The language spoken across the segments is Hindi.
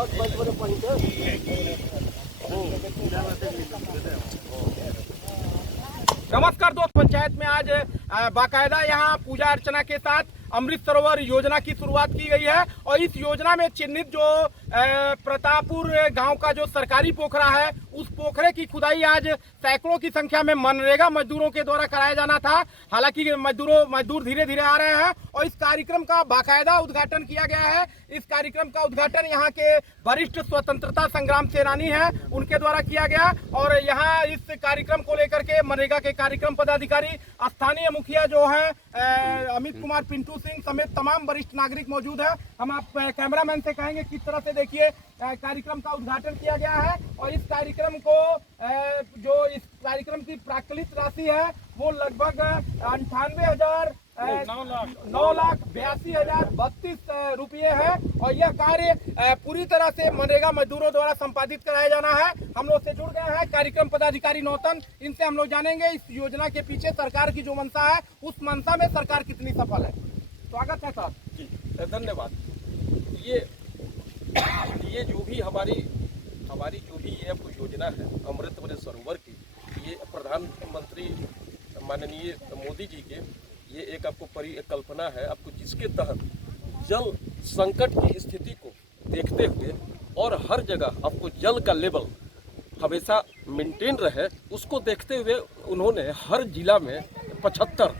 नमस्कार दोस्त, पंचायत में आज बाकायदा यहाँ पूजा अर्चना के साथ अमृत सरोवर योजना की शुरुआत की गई है और इस योजना में चिन्हित जो प्रतापपुर गांव का जो सरकारी पोखरा है उस पोखरे की खुदाई आज सैकड़ों की संख्या में मनरेगा मजदूरों के द्वारा कराया जाना था। हालांकि मजदूर धीरे धीरे आ रहे हैं और इस कार्यक्रम का बाकायदा उद्घाटन किया गया है। इस कार्यक्रम का उद्घाटन यहाँ के वरिष्ठ स्वतंत्रता संग्राम सेनानी हैं उनके द्वारा किया गया और यहाँ इस कार्यक्रम को लेकर के मनरेगा के कार्यक्रम पदाधिकारी, स्थानीय मुखिया जो है अमित कुमार पिंटू सिंह समेत तमाम वरिष्ठ नागरिक मौजूद है। हम आप कैमरामैन से कहेंगे किस तरह से देखिए कार्यक्रम का उद्घाटन किया गया है और इस कार्यक्रम को जो इस कार्यक्रम की प्राकलित राशि है वो लगभग 9,82,032 रुपये है और यह कार्य पूरी तरह से मनरेगा मजदूरों द्वारा संपादित कराया जाना है। हम लोग से जुड़ गए हैं कार्यक्रम पदाधिकारी नौतन, इनसे हम लोग जानेंगे इस योजना के पीछे सरकार की जो मंशा है उस मंशा में सरकार कितनी सफल है। स्वागत है सर। जी धन्यवाद। ये जो भी हमारी जो भी ये आपको योजना है अमृत सरोवर की, ये प्रधानमंत्री माननीय मोदी जी के ये एक आपको परिकल्पना है आपको, जिसके तहत जल संकट की स्थिति को देखते हुए और हर जगह आपको जल का लेवल हमेशा मेंटेन रहे, उसको देखते हुए उन्होंने हर जिला में 75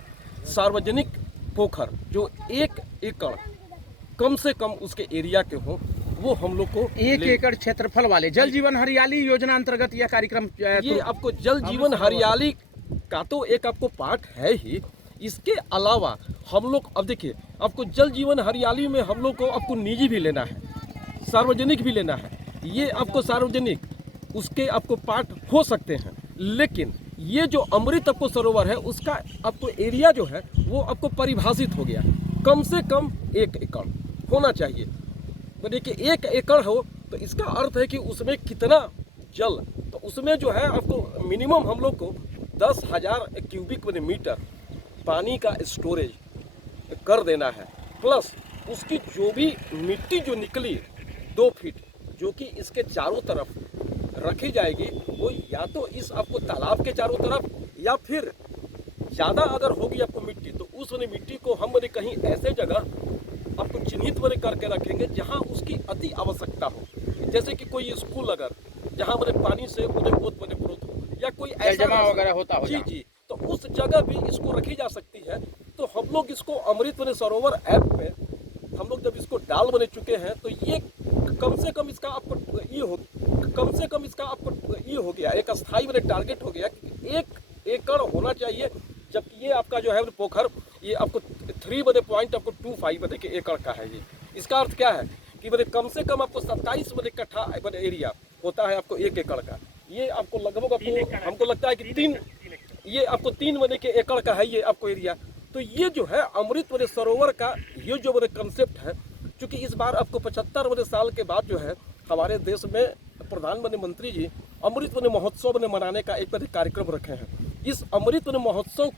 सार्वजनिक पोखर जो 1 एकड़ कम से कम उसके एरिया के हों वो हम लोग को 1 एकड़ क्षेत्रफल वाले जल जीवन हरियाली योजना अंतर्गत यह कार्यक्रम ये आपको जल जीवन हरियाली का तो एक आपको पार्ट है ही। इसके अलावा हम लोग अब देखिए आपको जल जीवन हरियाली में हम लोग को आपको निजी भी लेना है, सार्वजनिक भी लेना है। ये आपको सार्वजनिक उसके आपको पार्ट हो सकते हैं, लेकिन ये जो अमृत आपको सरोवर है उसका आपको एरिया जो है वो आपको परिभाषित हो गया है। कम से कम 1 एकड़ होना चाहिए। देखिए 1 एकड़ हो तो इसका अर्थ है कि उसमें कितना जल, तो उसमें जो है आपको मिनिमम हम लोग को 10,000 क्यूबिक मीटर पानी का स्टोरेज कर देना है। प्लस उसकी जो भी मिट्टी जो निकली 2 फीट जो कि इसके चारों तरफ रखी जाएगी, वो या तो इस आपको तालाब के चारों तरफ या फिर ज़्यादा अगर होगी आपको मिट्टी तो उस वाली मिट्टी को हम कहीं ऐसे जगह आपको चिन्हित करके रखेंगे जहां उसकी अति आवश्यकता हो। जैसे कि कोई स्कूल अगर जहां पानी से ओत-पोत हो या कोई ऐसा जमा वगैरह होता हो जी तो उस जगह भी इसको रखी जा सकती है। तो हम लोग इसको अमृत सरोवर ऐप में हम लोग जब इसको डाल बने चुके हैं तो ये कम से कम इसका आपको ये हो गया एक स्थायी टारगेट हो गया कि 1 एकड़ होना चाहिए, जबकि ये आपका जो है पोखर ये आपको 3.25 एकड़ का है। ये इसका अर्थ क्या है कि कम से कम आपको 27 कट्ठा एरिया होता है आपको 1 एकड़ का। ये आपको लगभग आपको हमको लगता है कि 3 एकड़ का है ये आपको एरिया। तो ये जो है अमृत सरोवर का ये जो कंसेप्ट है, क्योंकि इस बार आपको 75 साल के बाद जो है हमारे देश में प्रधानमंत्री जी अमृत महोत्सव मनाने का एक कार्यक्रम रखे हैं। इस अमृत महोत्सव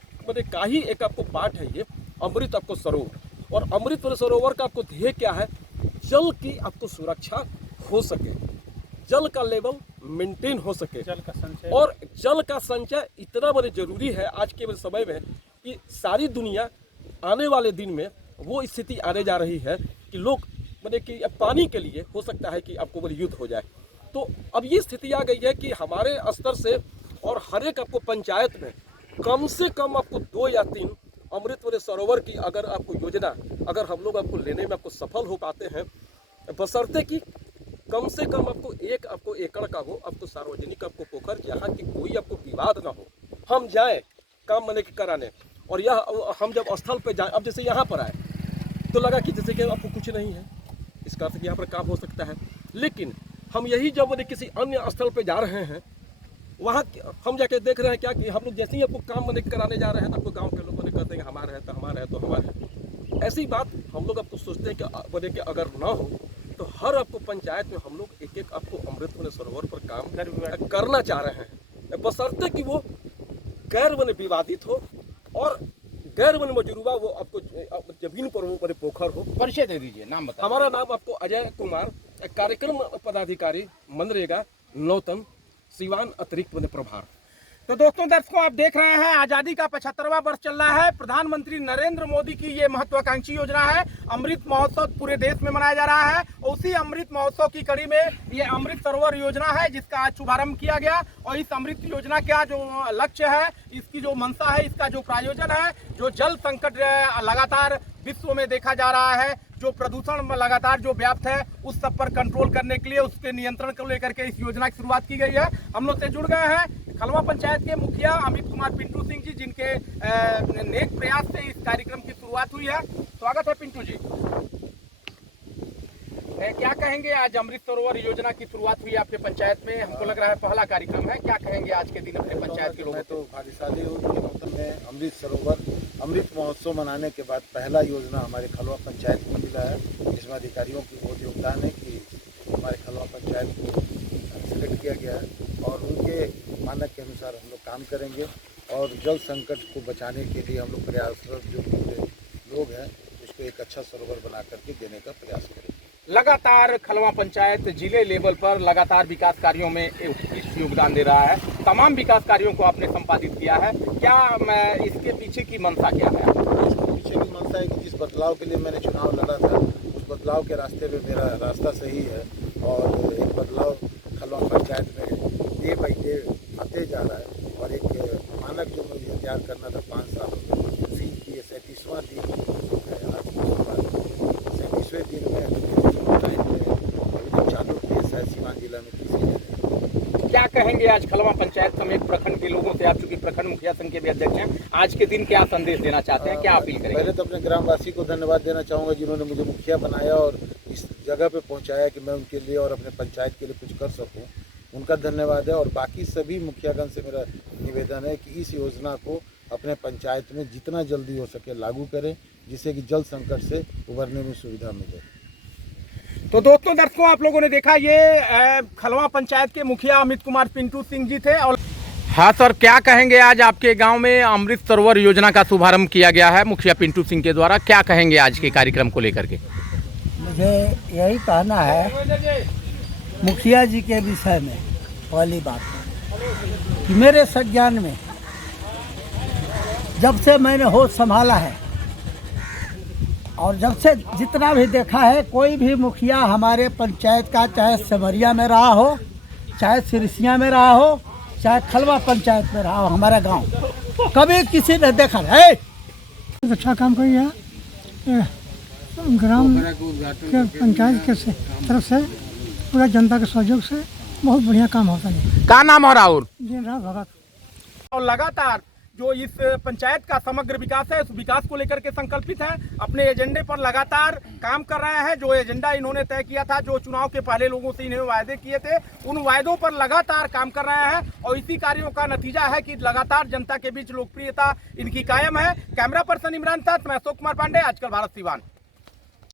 का ही एक आपको पार्ट है ये अमृत आपको सरोवर। और अमृत सरोवर का आपको ध्येय क्या है, जल की आपको सुरक्षा हो सके, जल का लेवल मेंटेन हो सके, और जल का संचय इतना जरूरी है आज के समय में कि सारी दुनिया आने वाले दिन में वो स्थिति आने जा रही है कि लोग कि पानी के लिए हो सकता है कि आपको युद्ध हो जाए। तो अब ये स्थिति आ गई है कि हमारे स्तर से और हर एक आपको पंचायत में कम से कम आपको 2 या 3 अमृत सरोवर की अगर आपको योजना अगर हम लोग आपको लेने में आपको सफल हो पाते हैं, बशर्ते कि कम से कम आपको 1 एकड़ का हो आपको सार्वजनिक आपको पोखर, जहाँ की कोई आपको विवाद ना हो। हम जाएं काम कराने और यह हम जब स्थल पे जाएं, अब जैसे यहाँ पर आए तो लगा कि जैसे कि आपको कुछ नहीं है, इसका अर्थ कि यहाँ पर काम हो सकता है। लेकिन हम यही जब किसी अन्य स्थल पे जा रहे हैं, वहाँ हम जाके देख रहे हैं क्या कि हम लोग जैसे ही आपको काम कराने जा रहे हैं तो आपको गाँव के लोग कहते हैं हमारा है तो हमारा है तो हमारा है। ऐसी बात हम लोग आपको सोचते हैं कि अगर ना हो तो हर आपको पंचायत में हम लोग एक आपको अमृत सरोवर पर काम करना चाह रहे हैं, बशर्ते कि वो गैर विवादित हो और गैर मजरूबा वो आपको जमीन पर वो पोखर हो। परिचय दे दीजिए, नाम बताइए। हमारा नाम आपको अजय कुमार कार्यक्रम पदाधिकारी मनरेगा नौतन सिवान अतिरिक्त वन प्रभार। तो दोस्तों दर्शकों आप देख रहे हैं आजादी का 75वां वर्ष चल रहा है। प्रधानमंत्री नरेंद्र मोदी की ये महत्वाकांक्षी योजना है। अमृत महोत्सव पूरे देश में मनाया जा रहा है और उसी अमृत महोत्सव की कड़ी में ये अमृत सरोवर योजना है जिसका आज शुभारंभ किया गया। और इस अमृत योजना का जो लक्ष्य है, इसकी जो मंशा है, इसका जो प्रायोजन है, जो जल संकट लगातार विश्व में देखा जा रहा है, जो प्रदूषण लगातार जो व्याप्त है उस सब पर कंट्रोल करने के लिए, उसके नियंत्रण को लेकर के इस योजना की शुरुआत की गई है। हम लोग से जुड़ गए हैं खलवा पंचायत के मुखिया अमित कुमार पिंटू सिंह जी, जिनके नेक प्रयास से इस कार्यक्रम की शुरुआत हुई है। स्वागत है पिंटू जी। क्या कहेंगे, आज अमृत सरोवर योजना की शुरुआत हुई आपके पंचायत में, हमको लग रहा है पहला कार्यक्रम है, क्या कहेंगे आज के दिन अपने पंचायत के लोगों? मैं तो भाग्यशाली हूँ कि नौतन में अमृत सरोवर अमृत महोत्सव मनाने के बाद पहला योजना हमारे खलवा पंचायत को मिला है। इसमें अधिकारियों की बहुत योगदान है कि हमारे खलवा पंचायत को सिलेक्ट किया गया है और उनके मानक के अनुसार हम लोग काम करेंगे और जल संकट को बचाने के लिए हम लोग प्रयासरत जो लोग हैं उसको एक अच्छा सरोवर बना करके देने का प्रयास करेंगे। लगातार खलवा पंचायत जिले लेवल पर लगातार विकास कार्यों में योगदान दे रहा है। तमाम विकास कार्यों को आपने संपादित किया है, क्या इसके पीछे की मंशा क्या है? इसके पीछे की मंशा है कि जिस बदलाव के लिए मैंने चुनाव लड़ा था उस बदलाव के रास्ते में मेरा रास्ता सही है और एक बदलाव खलवा पंचायत में डे बाई डे आते जा रहा है और एक मानक जो मुझे तैयार करना था 5 सालों में, ये 37वां दिन आज की शुरुआत 37वें दिन में चालू किए शायद सीवान जिला में किसी ने। क्या कहेंगे आज खलवा पंचायत समेत प्रखंड के लोगों से, आप चूंकि प्रखंड मुखिया संघ के भी अध्यक्ष हैं, आज के दिन क्या संदेश देना चाहते हैं, क्या अपील करेंगे? पहले तो अपने ग्रामवासी को धन्यवाद देना चाहूँगा जिन्होंने मुझे मुखिया बनाया और इस जगह पे पहुँचाया कि मैं उनके लिए और अपने पंचायत के लिए कुछ कर सकूँ, उनका धन्यवाद है। और बाकी सभी मुखियागण से मेरा निवेदन है कि इस योजना को अपने पंचायत में जितना जल्दी हो सके लागू करें जिससे कि जल संकट से उभरने में सुविधा मिले। तो दोस्तों दर्शकों आप लोगों ने देखा ये खलवा पंचायत के मुखिया अमित कुमार पिंटू सिंह जी थे। और हाँ सर, क्या कहेंगे, आज आपके गांव में अमृत सरोवर योजना का शुभारंभ किया गया है मुखिया पिंटू सिंह के द्वारा, क्या कहेंगे आज के कार्यक्रम को लेकर के? मुझे यही कहना है मुखिया जी के विषय में, पहली बात कि मेरे संज्ञान में जब से मैंने होश संभाला है और जब से जितना भी देखा है, कोई भी मुखिया हमारे पंचायत का चाहे सेमरिया में रहा हो, चाहे सिरसिया में रहा हो, चाहे खलवा पंचायत में रहा हो, हमारा गांव कभी किसी ने देखा है। अच्छा काम करी है ग्राम के पंचायत के तरफ से, पूरा जनता के सहयोग से बहुत बढ़िया काम होता है। क्या नाम हो राहुल? दिन रात भगत। और लगातार जो इस पंचायत का समग्र विकास है, उस विकास को लेकर के संकल्पित है, अपने एजेंडे पर लगातार काम कर रहे हैं। जो एजेंडा इन्होंने तय किया था, जो चुनाव के पहले लोगों से इन्हें वायदे किए थे, उन वायदों पर लगातार काम कर रहे हैं और इसी कार्यों का नतीजा है कि लगातार जनता के बीच लोकप्रियता इनकी कायम है। कैमरा पर्सन इमरान साथ मैं अशोक कुमार पांडे, आजकल भारत सिवान।